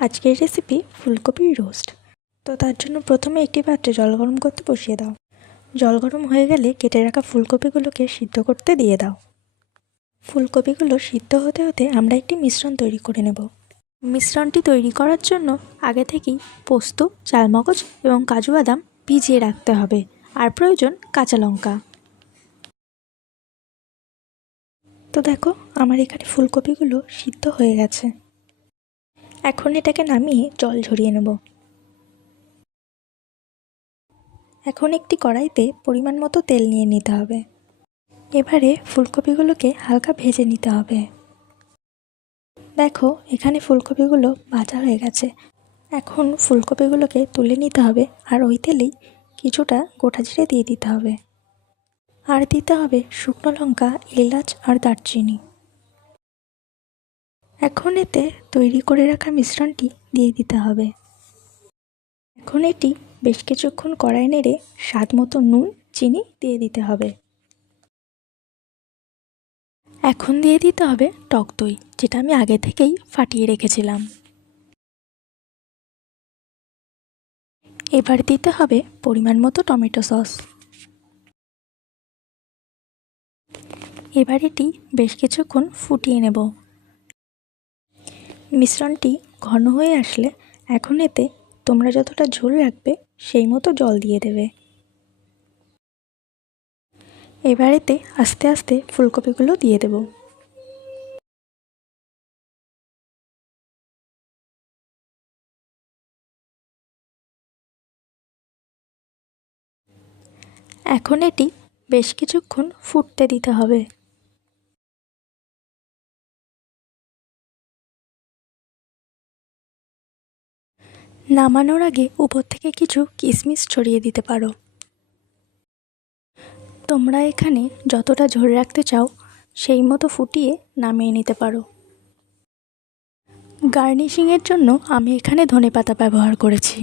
আজকের রেসিপি ফুলকপির রোস্ট। তো তার জন্য প্রথমে একটি পাত্রে জল গরম করতে বসিয়ে দাও। জল গরম হয়ে গেলে কেটে রাখা ফুলকপিগুলোকে সিদ্ধ করতে দিয়ে দাও। ফুলকপিগুলো সিদ্ধ হতে হতে আমরা একটি মিশ্রণ তৈরি করে নেব। মিশ্রণটি তৈরি করার জন্য আগে থেকেই পোস্ত, চালমগজ এবং কাজু বাদাম ভিজিয়ে রাখতে হবে, আর প্রয়োজন কাঁচা লঙ্কা। তো দেখো, আমার এখানে ফুলকপিগুলো সিদ্ধ হয়ে গেছে। এখন এটাকে নামিয়ে জল ঝরিয়ে নেব। এখন একটি কড়াইতে পরিমাণ মতো তেল নিয়ে নিতে হবে। এবারে ফুলকপিগুলোকে হালকা ভেজে নিতে হবে। দেখো, এখানে ফুলকপিগুলো ভাজা হয়ে গেছে। এখন ফুলকপিগুলোকে তুলে নিতে হবে, আর ওই তেলেই কিছুটা গোটা জিরে দিয়ে দিতে হবে। আর দিতে হবে শুকনো লঙ্কা, এলাচ আর দারচিনি। এখন এতে তৈরি করে রাখা মিশ্রণটি দিয়ে দিতে হবে। এখন এটি বেশ কিছুক্ষণ কড়াই নেড়ে স্বাদ মতো নুন, চিনি দিয়ে দিতে হবে। এখন দিয়ে দিতে হবে টক দই, যেটা আমি আগে থেকেই ফাটিয়ে রেখেছিলাম। এবার দিতে হবে পরিমাণ মতো টমেটো সস। এবার এটি বেশ কিছুক্ষণ ফুটিয়ে নেব। মিশ্রণটি ঘন হয়ে আসলে এখন এতে তোমরা যতটা ঝোল রাখবে সেই মতো জল দিয়ে দেবে। এবার এতে আস্তে আস্তে ফুলকপিগুলো দিয়ে দেব। এখন এটি বেশ কিছুক্ষণ ফুটতে দিতে হবে। নামানোর আগে উপর থেকে কিছু কিশমিশ ছড়িয়ে দিতে পারো। তোমরা এখানে যতটা ঝোল রাখতে চাও সেই মতো ফুটিয়ে নামিয়ে নিতে পারো। গার্নিশিংয়ের জন্য আমি এখানে ধনেপাতা ব্যবহার করেছি।